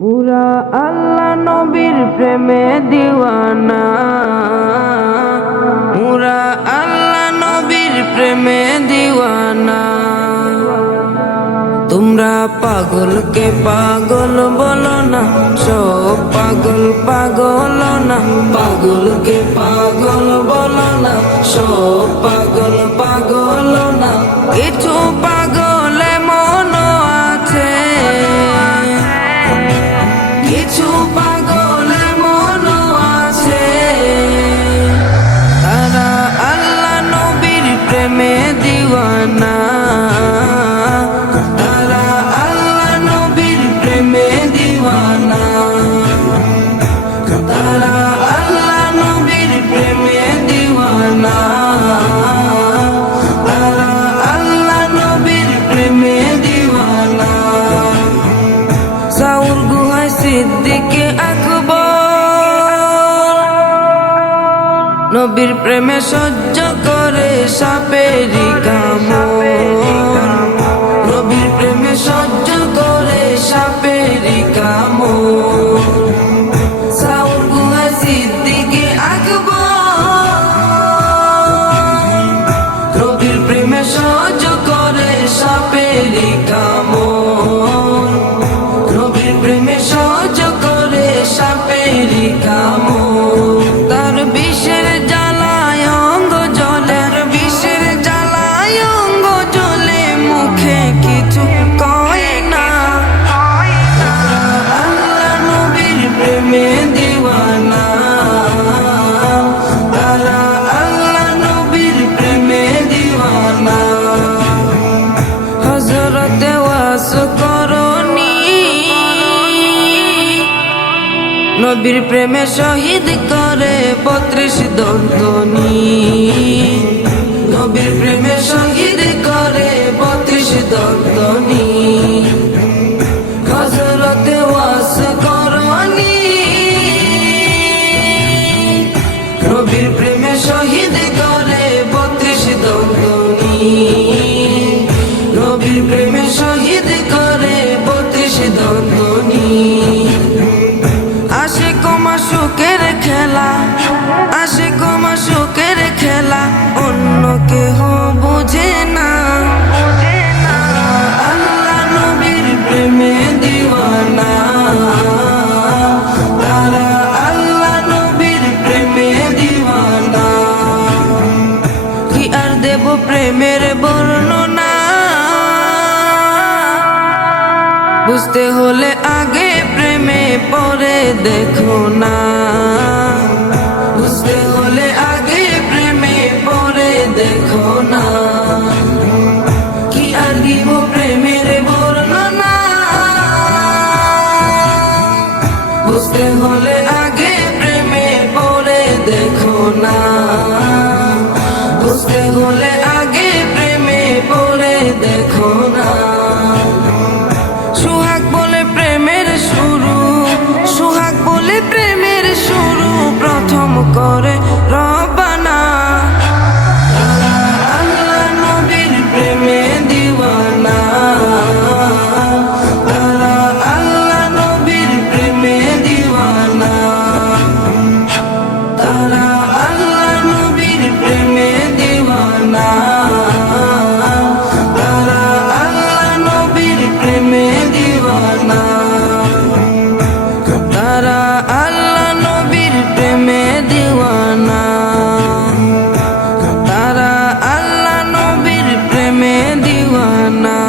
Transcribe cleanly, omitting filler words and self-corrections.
পুরা আল্লাহ নবীর প্রেমে দিওয়ানা, পুরা আল্লাহ নবীর প্রেমে দিওয়ানা। তোমরা পাগলকে পাগল বলো না, সব পাগল পাগল না। পাগলকে পাগল বলো না, সব পাগল পাগল না। কিছু পাগল এমন আছে, কিছু পাগল এমন আছে, তারা আল্লাহ নবীর প্রেমে দিওয়ানা। তারা আল্লাহ নবীর প্রেমে দিওয়ানা। তারা আল্লাহ নবীর প্রেমে দিওয়ানা। তারা আল্লাহ নবীর প্রেমে দিওয়ানা। সাউর গুহায় সিদ্দিকে আকবর নবীর প্রেমে সহ্য করে সাপেরি কামড়। নবীর প্রেমে সহ্য করে সাপেরি কামড়। সাউর গুহায় সিদ্দিকে আকবর নবীর প্রেমে সহ্য করে সাপেরি কামড়। নবীর প্রেমে সহ্য করে সাপেরি কামড়। তার বিষের জ্বালায় অঙ্গ জ্বলে, আর বিষের জ্বালায় অঙ্গ জ্বলে, মুখে কিছু কয় না। আল্লাহ নবীর প্রেমে দিওয়ানা। তারা আল্লাহ নবীর প্রেমে দিওয়ানা। হযরতে ওয়াস করনি নবীর প্রেমে শহীদ করে ৩২ দন্তনি। নবীর প্রেমে শহীদ করে ৩২ দন্তনি। হযরতে ওয়াস করনি নবীর প্রেমে শহীদ করে ৩২ দন্তনি। নবীর প্রেমে শহীদ করে ৩২ দন্তনি। আশিক মাশূকের খেলা, আশিক মাশূকের খেলা অন্য কেহ বুঝে না। আল্লাহ নবীর প্রেমে দিওয়ানা। তারা আল্লাহ নবীর প্রেমে দিওয়ানা। কি আর দেব প্রেমের বর্ণনা, বুঝতে হলে আগে প্রেমে পরে দেখো না। বুঝতে হলে আগে প্রেমে পরে দেখো না। কি আর দিব প্রেমের বর্ণনা, বুঝতে হলে আগে প্রেমে পরে দেখো না। বুঝতে হলে আগে প্রেমে পরে দেখো না। সোহাগ বলে প্রেমের শুরু, সোহাগ বলে প্রেমের শুরু প্রথম করে রবানা। আল্লাহ নবীর প্রেমে দিওয়ানা। তারা আল্লাহ নবীর প্রেমে দিওয়ানা। তারা আল্লাহ নবীর প্রেমে দিওয়ানা। তারা আল্লাহ নবীর প্রেমে দিওয়ানা। তারা আল্লাহ নবীর প্রেমে দিওয়ানা। তারা আল্লাহ নবীর প্রেমে দিওয়ানা।